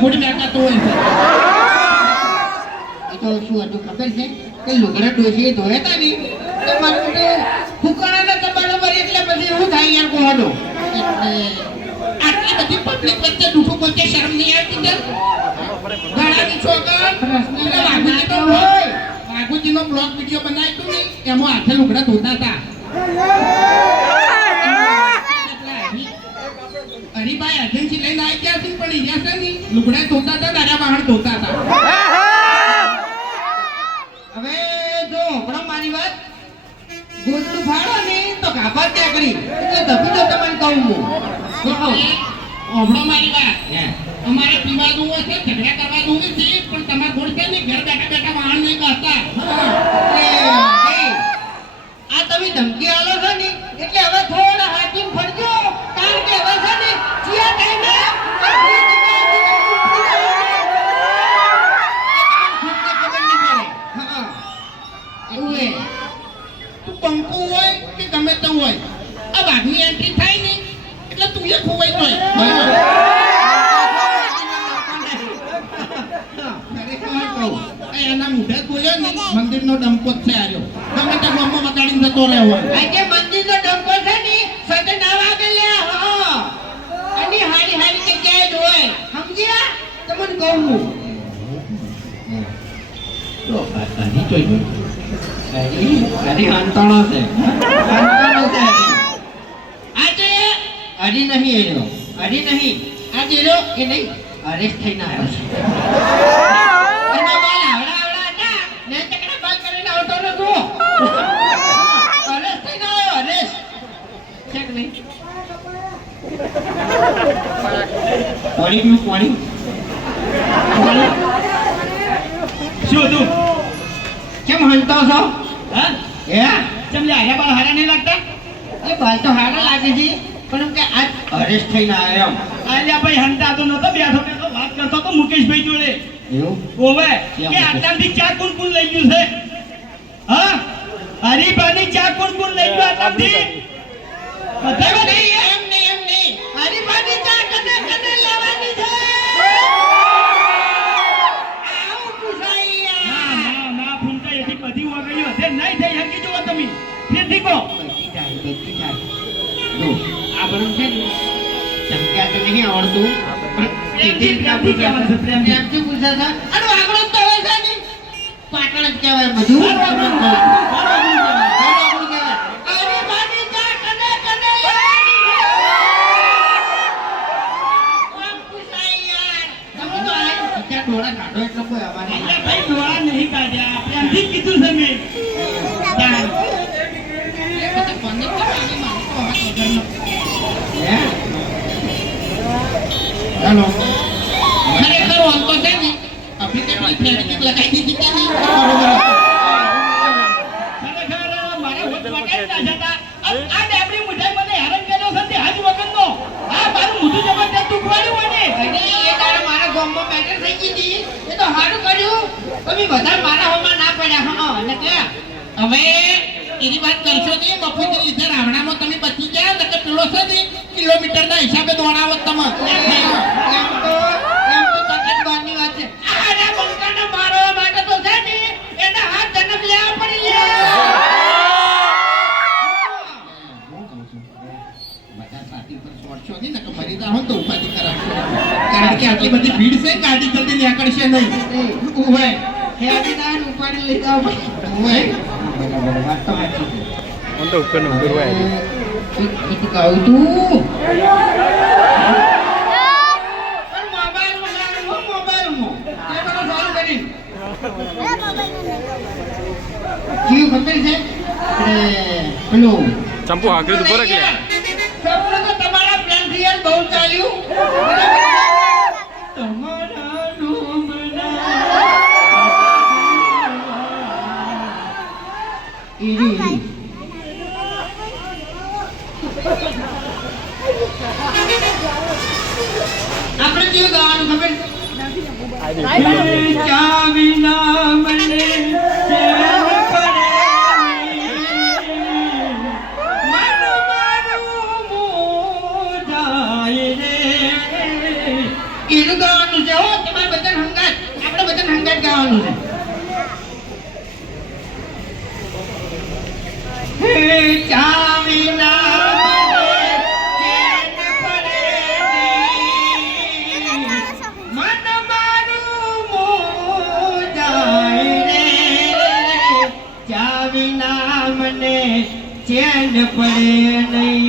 ઘોડી નાખાતો હોય છે. એ તો શું હતું ખબર છે કે લુગડા ડોશીએ ધોયા હતા ને તો મારું તો ફુકાણાના તમારો પર એટલે પછી એવું થાય યાર કોહડો એટલે આટલી બધી પબ્લિક વચ્ચે દુઃખો બોલતે શરમ નહીં આવતી ને? ઘણાની છોકર એટલે વાઘુજીનો બ્લોગ વિડીયો બનાવ્યો હતો ને એમાં હાથે લુગડા ધોતા હતા. હરિભાઈ એજન્સી લઈને આવી ગયા છે પણ ઈયા છે ને લુગડા ધોતા હતા દાદા બહાર ધોતા હતા. હવે જો હમણાં મારી વાત ગોદડું ફાડો ને તો ગાભા ત્યાં કરી એટલે ધપી દો તમને કહું હું હમણાં મારી વાત અમારે પીવા દઉં હશે ઝઘડા કરવા દઉં છે પણ તમારે ગોળ છે ને ઘર બેઠા બેઠા વાહન નહીં કરતા. આ તમે ધમકી આલો છો ને એટલે હવે થોડા હાથીમ ફરજો કારણ કે હવે છે ને ચિયા ટાઈમે પંકુ હોય કે ગમે તે હોય આ વાઘની એન્ટ્રી થાય ને એટલે તું એ ખોવાઈ જાય. એના મુઢે બોલ્યો ને મંદિરનો ડંકો જ છે આર્યો ગમે તે ગામમાં વગાડીને જતો રહેવો. આજે મંદિરનો ડંકો છે ને સતે ના વાગે લે હા અને હારી હારી જગ્યાએ જ હોય સમજ્યા તમને કહું તો આની જોઈ હરી અંતણો છે આજે હરી નહીં એનો હરી નહીં આજે એનો એ નહીં અરેસ્ટ થઈને આવ્યો છે એના બાલ આવડા આવડા હતા ને તકડા બાલ કરીને આવતો નતો અરેસ્ટ થઈને આવ્યો અરેસ્ટ ચેક નહીં પાણી પીવું પાણી શું તું કેમ હલતો છો હા હે ચમલે હારા બાલ હારા નહીં લાગતા? એ બાલ તો હારા લાગે છે પણ એમ કે આજ અરેસ્ટ થઈને આવ્યો આલ્યા ભાઈ હંતા તો નતો બેઠો બેઠો વાત કરતો તો મુકેશભાઈ જોડે એવું ઓવે કે આટલાથી ચા કોણ કોણ લઈ ગયું છે? હા હરીભાની ચા કોણ કોણ લઈ ગયું આટલાથી? બધા નહીં એમ નહીં હરીભાની ચા કને કને લેવાની છે આવું પૂછાય ના ના ના ફૂંકા એથી બધી વગડી હશે નહીં થઈ હકી જુઓ તમે ફેરથી કહો બધી જાય જો આ બરું છે ને ચમક્યા તો નહીં આવડતું પ્રેમથી કહેવાનું છે પ્રેમથી. પ્રેમથી પૂછે છે આનું આગળ તો હોય છે ને પાટણ જ કહેવાય બધું હરીભાની ચા કને કને લેવાની છે કોણ પૂછાય યાર તમે તો આ બીજા ડોળા કાઢો એટલે કોઈ અમારે એટલે ભાઈ ડોળા નહીં કાઢ્યા પ્રેમથી જ કીધું છે મેં તાર. હેલો ખરેખર વાંધો છે ને આપણી તે પેલી ફેવિક્વિક લગાવી દીધી હતી ને બરોબર હતું. ખરેખર મારા હોત વગાડી નાખ્યા હતા. આ ડેબરી મુઠાઈ મને હેરાન કર્યો છે તે હાજ વગરનો. આ મારું મોઢું જબરદસ્ત ઉખવાડ્યું હોય ને. અને એ તારા મારા ગામમાં મેટર થઈ ગઈ હતી એ તો સારું કર્યું તમે બધા મારા હોમાં ના પડ્યા હા અને કે હવે એની વાત કરશો ને મફુજી લીધે રાવણામાં તમે બચી ગયા ને કે પેલો છે ને કિલોમીટરના હિસાબે દોડાવો તમે. એમ તો તકલીફ બહારની વાત છે આના બંકાને મારવા માટે તો છે ને એના હાથ જન્મ લેવા પડી લે હું કહું છું બધા સાથી પર છોડશો નહીં ને કે મરી જાઓ તો ઉપાધિ કરાવશો કારણ કે આટલી બધી ભીડ છે ગાડી જલ્દી નીકળશે નહીં. ઉભે હેડીદાર ઉપાડી લઈ જાવ ઉભે બરાબર વાત તો સાચી છે On the open number way. itu kau tu. Kan mobile mo. Kaya ba soal ka rin? Kiyo kapil છે? પેલો ચંપુ હાકરી ઉપર ગયા સપનું તો તમારા પ્લાનથી યાર બહુ ચાલ્યું. તમારા ડોમના ઈરી આપણે કેવું ગાવાનું ખબર ચા વિના મને ચેન પડે મન મારું મોજાય રે એનું ગાવાનું છે હો તમારે બધાને હંગાત આપણે બધાને હંગાત ગાવાનું છે હે ચાવીના ચેન પડે નહીં, મન મારું મોજાય રે ચાવીના મને ચેન પડે નહીં